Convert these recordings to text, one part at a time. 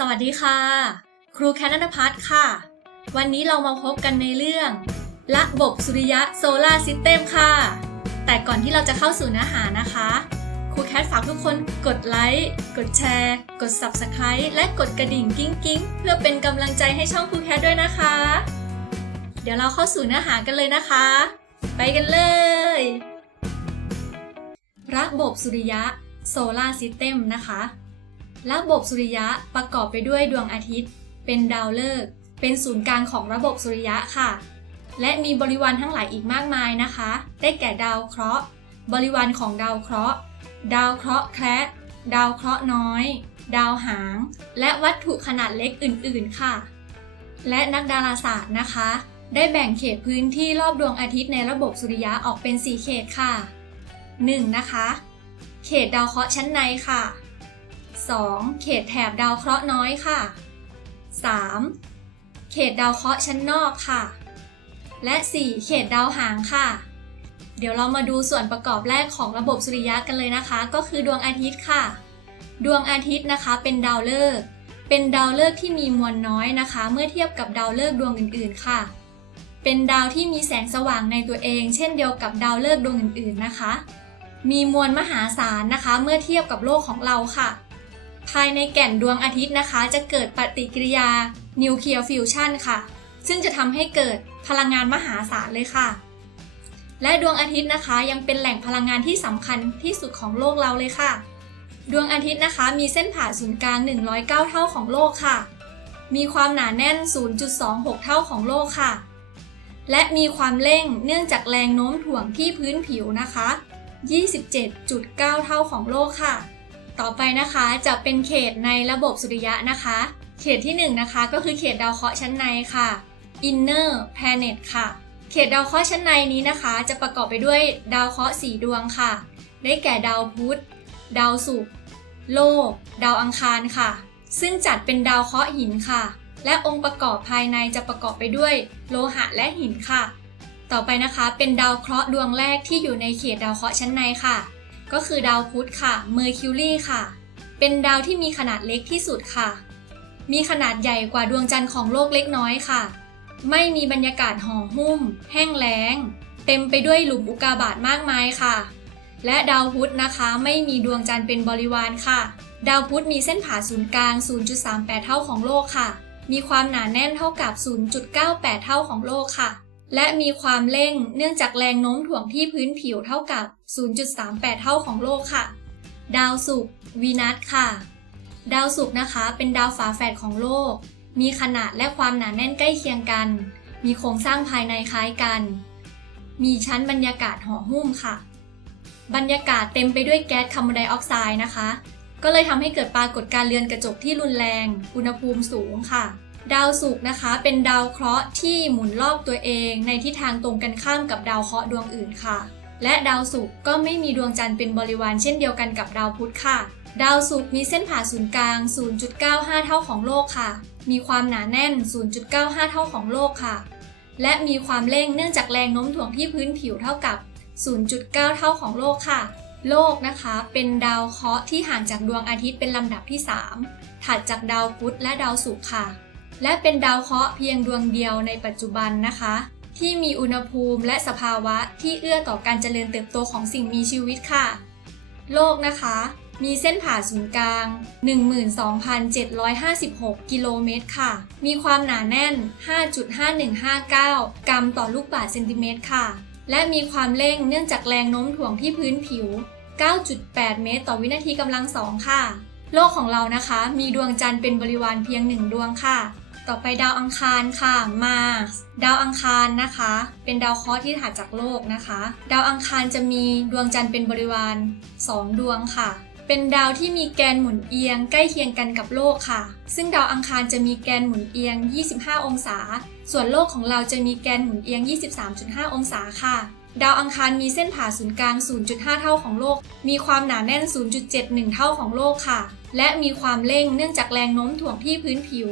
สวัสดีค่ะ ครูแคทนันพัฒน์ค่ะ วันนี้เรามาพบกันในเรื่อง ระบบสุริยะโซลาร์ซิสเต็มค่ะ แต่ก่อนที่เราจะเข้าสู่เนื้อหานะคะ ครูแคทฝากทุกคนกดไลค์ กดแชร์ กด Subscribe และกดกระดิ่งกิ้งกิ้งเพื่อเป็นกำลังใจให้ช่องครูแคทด้วยนะคะ เดี๋ยวเราเข้าสู่เนื้อหากันเลยนะคะ ไปกันเลย ระบบสุริยะโซลาร์ซิสเต็มนะคะ ระบบสุริยะประกอบไปด้วยดวงอาทิตย์ เป็นดาวฤกษ์เป็นศูนย์กลางของระบบสุริยะค่ะ และมีบริวารทั้งหลายอีกมากมายนะคะ ได้แก่ดาวเคราะห์ บริวารของดาวเคราะห์ ดาวเคราะห์แคระดาวเคราะห์น้อย ดาวหาง และวัตถุขนาดเล็กอื่นๆค่ะ และนักดาราศาสตร์นะคะ ได้แบ่งเขตพื้นที่รอบดวงอาทิตย์ในระบบสุริยะออกเป็น 4 เขตค่ะ 1. นะคะ เขตดาวเคราะห์ชั้นในค่ะ 2. เขตแถบดาวเคราะห์น้อยค่ะ 3. เขตดาวเคราะห์ชั้นนอกค่ะ และ 4. เขตดาวหางค่ะ เดี๋ยวเรามาดูส่วนประกอบแรกของระบบสุริยะกันเลยนะคะ ก็คือดวงอาทิตย์ค่ะ ดวงอาทิตย์นะคะเป็นดาวฤกษ์เป็นดาวฤกษ์ที่มีมวลน้อยนะคะ เมื่อเทียบกับดาวฤกษ์ดวงอื่นๆค่ะ เป็นดาวที่มีแสงสว่างในตัวเอง เช่นเดียวกับดาวฤกษ์ดวงอื่นๆนะคะ มีมวลมหาศาลนะคะ เมื่อเทียบกับโลกของเราค่ะ ภายในแก่นดวงอาทิตย์นะคะ จะเกิดปฏิกิริยานิวเคลียร์ฟิวชันค่ะ ซึ่งจะทำให้เกิดพลังงานมหาศาลเลยค่ะ และดวงอาทิตย์นะคะยังเป็นแหล่งพลังงานที่สำคัญที่สุดของโลกเราเลยค่ะ ดวงอาทิตย์นะคะ มีเส้นผ่าศูนย์กลาง 109 เท่าของโลกค่ะ มีความหนาแน่น 0.26 เท่าของโลกค่ะ และมีความเร่งเนื่องจากแรงโน้มถ่วงที่พื้นผิวนะคะ 27.9 เท่าของโลกค่ะ ต่อไปนะคะจะเป็นเขตในระบบสุริยะนะคะ เขตที่1นงนะคะก็คือเขตดาวเคราะห์ชั้นในค่ะ Inner Planet ค่ะ เขตดาวเคราะห์ชั้นในนี้นะคะ จะประกอบไปด้วยดาวเคราะห์4ดวงค่ะ ได้แก่ดาวพุธ ดาวศุกร์ โลก ดาวอังคารค่ะ ซึ่งจัดเป็นดาวเคราะห์หินค่ะ และองค์ประกอบภายในจะประกอบไปด้วยโลหะและหินค่ะ ต่อไปนะคะเป็นดาวเคราะห์ดวงแรกที่อยู่ในเขตดาวเคราะห์ชั้นในค่ะ ก็คือดาวพุธค่ะเมอร์คิวรีค่ะ เป็นดาวที่มีขนาดเล็กที่สุดค่ะ มีขนาดใหญ่กว่าดวงจันทร์ของโลกเล็กน้อยค่ะ ไม่มีบรรยากาศห่อหุ้ม แห้งแล้ง เต็มไปด้วยหลุมอุกาบาตมากมายค่ะ และดาวพุธนะคะไม่มีดวงจันทร์เป็นบริวารค่ะ ดาวพุธมีเส้นผ่าศูนย์กลาง 0.38 เท่าของโลกค่ะ มีความหนาแน่นเท่ากับ 0.98 เท่าของโลกค่ะ และมีความเร่งเนื่องจากแรงโน้มถ่วงที่พื้นผิวเท่ากับ 0.38 เท่าของโลกค่ะ ดาวศุกร์วีนัสค่ะ ดาวศุกร์นะคะเป็นดาวฝาแฝดของโลก มีขนาดและความหนาแน่นใกล้เคียงกัน มีโครงสร้างภายในคล้ายกัน มีชั้นบรรยากาศห่อหุ้มค่ะ บรรยากาศเต็มไปด้วยแก๊สคาร์บอนไดออกไซด์นะคะ ก็เลยทำให้เกิดปรากฏการณ์เรือนกระจกที่รุนแรง อุณหภูมิสูงค่ะ ดาวศุกร์นะคะ เป็นดาวเคราะห์ที่หมุนรอบตัวเองในทิศทางตรงกันข้ามกับดาวเคราะห์ดวงอื่นค่ะ และดาวศุกร์ก็ไม่มีดวงจันทร์เป็นบริวารเช่นเดียวกันกับดาวพุธค่ะ ดาวศุกร์มีเส้นผ่าศูนย์กลาง 0.95 เท่าของโลกค่ะ มีความหนาแน่น 0.95 เท่าของโลกค่ะ และมีความเร่งเนื่องจากแรงโน้มถ่วงที่พื้นผิวเท่ากับ 0.9 เท่าของโลกค่ะโลกนะคะเป็นดาวเคราะห์ที่ห่างจากดวงอาทิตย์เป็นลำดับที่ 3 ถัดจากดาวพุธและดาวศุกร์ค่ะ และเป็นดาวเคราะห์เพียงดวงเดียวในปัจจุบันนะคะ ที่มีอุณหภูมิและสภาวะที่เอื้อต่อการเจริญเติบโตของสิ่งมีชีวิตค่ะ โลกนะคะ มีเส้นผ่าศูนย์กลาง 12,756 กิโลเมตรค่ะ มีความหนาแน่น 5.5159 กรัมต่อลูกบาศก์เซนติเมตรค่ะ และมีความเร่งเนื่องจากแรงโน้มถ่วงที่พื้นผิว 9.8 เมตร ต่อวินาทีกำลังสองค่ะโลกของเรานะคะ มีดวงจันทร์เป็นบริวารเพียงหนึ่งดวงค่ะ ต่อไปดาวอังคารค่ะมาสดาวอังคารนะคะ เป็นดาวเคราะห์ที่ถัดจากโลกนะคะ ดาวอังคารจะมีดวงจันทร์เป็นบริวาร 2 ดวงค่ะ เป็นดาวที่มีแกนหมุนเอียงใกล้เคียงกันกับโลกค่ะ ซึ่งดาวอังคารจะมีแกนหมุนเอียง 25 องศา ส่วนโลกของเราจะมีแกนหมุนเอียง 23.5 องศาค่ะ ดาวอังคารมีเส้นผ่าศูนย์กลาง 0.5 เท่าของโลก มีความหนาแน่น 0.71 เท่าของโลกค่ะ และมีความเร่งเนื่องจากแรงโน้มถ่วงที่พื้นผิว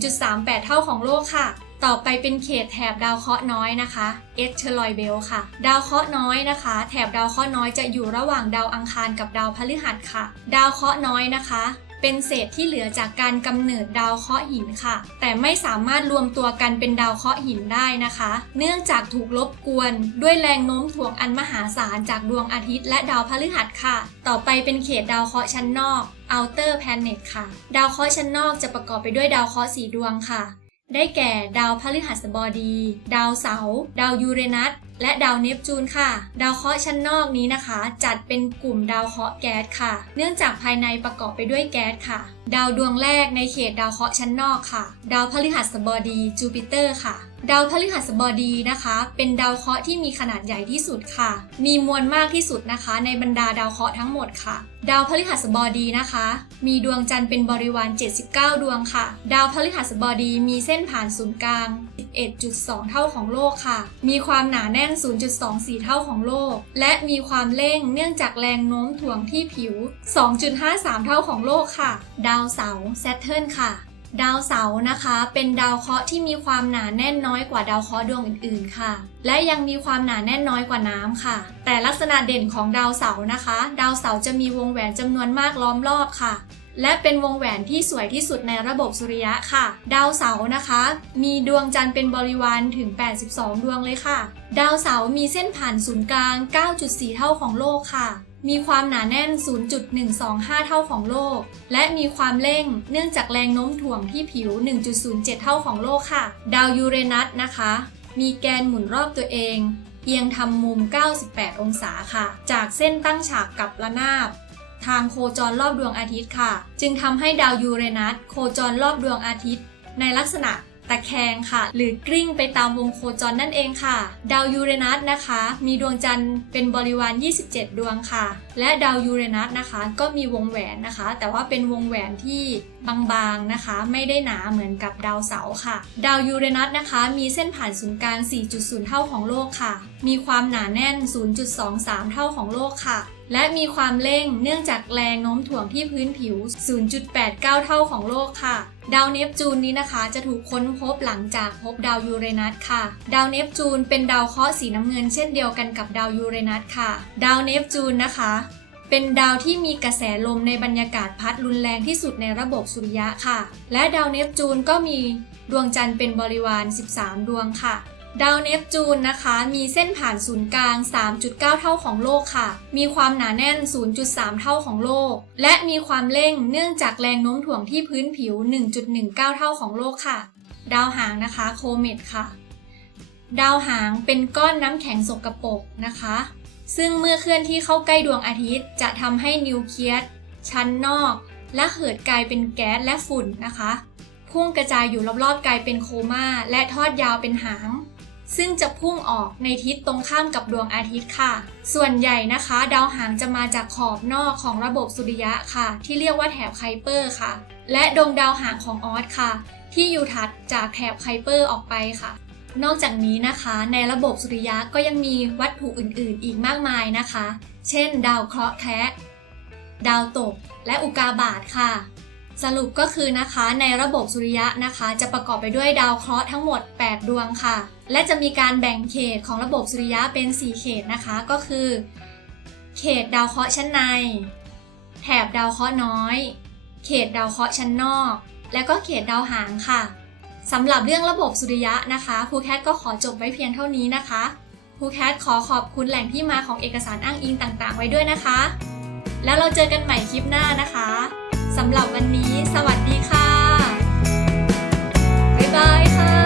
0.38 เท่าของโลกค่ะ ต่อไปเป็นเขตแถบดาวเคราะห์น้อยนะคะเอสเชอรอยเบลค่ะ ดาวเคราะห์น้อยนะคะ แถบดาวเคราะห์น้อยจะอยู่ระหว่างดาวอังคารกับดาวพฤหัสค่ะ ดาวเคราะห์น้อยนะคะ เป็นเศษที่เหลือจากการกำเนิดดาวเคราะห์หินค่ะ แต่ไม่สามารถรวมตัวกันเป็นดาวเคราะห์หินได้นะคะ เนื่องจากถูกรบกวนด้วยแรงโน้มถ่วงอันมหาศาลจากดวงอาทิตย์และดาวพฤหัสค่ะ ต่อไปเป็นเขตดาวเคราะห์ชั้นนอก outer planet ค่ะ ดาวเคราะห์ชั้นนอกจะประกอบไปด้วยดาวเคราะห์สีดวงค่ะ ได้แก่ดาวพฤหัสบดี ดาวเสาร์ดาวยูเรนัส และดาวเนปจูนค่ะ ดาวเคราะห์ชั้นนอกนี้นะคะ จัดเป็นกลุ่มดาวเคราะห์แก๊สค่ะ เนื่องจากภายในประกอบไปด้วยแก๊สค่ะ ดาวดวงแรกในเขตดาวเคราะห์ชั้นนอกค่ะ ดาวพฤหัสบดีจูปิเตอร์ค่ะ ดาวพฤหัสบดีนะคะ เป็นดาวเคราะห์ที่มีขนาดใหญ่ที่สุดค่ะ มีมวลมากที่สุดนะคะ ในบรรดาดาวเคราะห์ทั้งหมดค่ะ ดาวพฤหัสบดีนะคะ มีดวงจันทร์เป็นบริวาร 79 ดวงค่ะ ดาวพฤหัสบดีมีเส้นผ่านศูนย์กลาง 11.2 เท่าของโลกค่ะ มีความหนาแน่น 0.24 เท่าของโลก และมีความเร่งเนื่องจากแรงโน้มถ่วงที่ผิว 2.53 เท่าของโลกค่ะ ดาวเสาร์ Saturn ค่ะ ดาวเสาร์นะคะ เป็นดาวเคราะห์ที่มีความหนาแน่นน้อยกว่าดาวเคราะห์ดวงอื่นๆค่ะ และยังมีความหนาแน่นน้อยกว่าน้ำค่ะ แต่ลักษณะเด่นของดาวเสาร์นะคะ ดาวเสาร์จะมีวงแหวนจำนวนมากล้อมรอบค่ะ และเป็นวงแหวนที่สวยที่สุดในระบบสุริยะค่ะ ดาวเสาร์นะคะ มีดวงจันทร์เป็นบริวารถึง 82 ดวงเลยค่ะ ดาวเสาร์มีเส้นผ่านศูนย์กลาง 9.4 เท่าของโลกค่ะ มีความหนาแน่น 0.125 เท่าของโลก และมีความเร่งเนื่องจากแรงโน้มถ่วงที่ผิว 1.07 เท่าของโลกค่ะ ดาวยูเรนัสนะคะ มีแกนหมุนรอบตัวเอง เอียงทำมุม 98 องศาค่ะ จากเส้นตั้งฉากกับระนาบ ทางโคจรรอบดวงอาทิตย์ค่ะ จึงทำให้ดาวยูเรนัสโคจรรอบดวงอาทิตย์ ในลักษณะ ตะแคงค่ะ หรือกลิ้งไปตามวงโคจรนั่นเองค่ะ ดาวยูเรนัสนะคะ มีดวงจันทร์เป็นบริวาร 27 ดวงค่ะ และดาวยูเรนัสนะคะ ก็มีวงแหวนนะคะ แต่ว่าเป็นวงแหวนที่บางๆนะคะ ไม่ได้หนาเหมือนกับดาวเสาร์ค่ะ ดาวยูเรนัสนะคะ มีเส้นผ่านศูนย์กลาง 4.0 เท่าของโลกค่ะ มีความหนาแน่น 0.23 เท่าของโลกค่ะและมีความเร่งเนื่องจากแรงโน้มถ่วงที่พื้นผิว 0.89 เท่าของโลกค่ะ ดาวเนปจูนนี้นะคะจะถูกค้นพบหลังจากพบดาวยูเรนัสค่ะ ดาวเนปจูนเป็นดาวเคราะห์สีน้ำเงินเช่นเดียวกันกับดาวยูเรนัสค่ะ ดาวเนปจูนนะคะ เป็นดาวที่มีกระแสลมในบรรยากาศพัดรุนแรงที่สุดในระบบสุริยะค่ะ และดาวเนปจูนก็มีดวงจันทร์เป็นบริวาร 13 ดวงค่ะ ดาวเนปจูนนะคะ มีเส้นผ่านศูนย์กลาง 3.9 เท่าของโลกค่ะ มีความหนาแน่น 0.3 เท่าของโลก และมีความเร่งเนื่องจากแรงโน้มถ่วงที่พื้นผิว 1.19 เท่าของโลกค่ะ ดาวหางนะคะโคเมตค่ะ ดาวหางเป็นก้อนน้ำแข็งสกปรกนะคะ ซึ่งเมื่อเคลื่อนที่เข้าใกล้ดวงอาทิตย์ จะทำให้นิวเคลียสชั้นนอก และเหิดกลายเป็นแก๊สและฝุ่นนะคะ พุ่งกระจายอยู่รอบๆกลายเป็นโคม่าและทอดยาวเป็นหาง ซึ่งจะพุ่งออกในทิศตรงข้ามกับดวงอาทิตย์ค่ะ ส่วนใหญ่นะคะ ดาวหางจะมาจากขอบนอกของระบบสุริยะค่ะ ที่เรียกว่าแถบไคเปอร์ค่ะ และดวงดาวหางของออสค่ะ ที่อยู่ถัดจากแถบไคเปอร์ออกไปค่ะ นอกจากนี้นะคะ ในระบบสุริยะก็ยังมีวัตถุอื่นๆ อีกมากมายนะคะ เช่น ดาวเคราะห์แคะดาวตก และอุกาบาตค่ะ สรุปก็คือนะคะในระบบสุริยะนะคะ จะประกอบไปด้วยดาวเคราะห์ทั้งหมด 8 ดวงค่ะ และจะมีการแบ่งเขตของระบบสุริยะเป็น 4 เขตนะคะ ก็คือ เขตดาวเคราะห์ชั้นใน แถบดาวเคราะห์น้อย เขตดาวเคราะห์ชั้นนอก และก็เขตดาวหางค่ะสำหรับเรื่องระบบสุริยะนะคะครูแคทก็ขอจบไว้เพียงเท่านี้นะคะครูแคทขอขอบคุณแหล่งที่มาของเอกสารอ้างอิงต่างๆ ไว้ด้วยนะคะ แล้วเราเจอกันใหม่คลิปหน้านะคะ สำหรับวันนี้ สวัสดีค่ะ บ๊ายบายค่ะ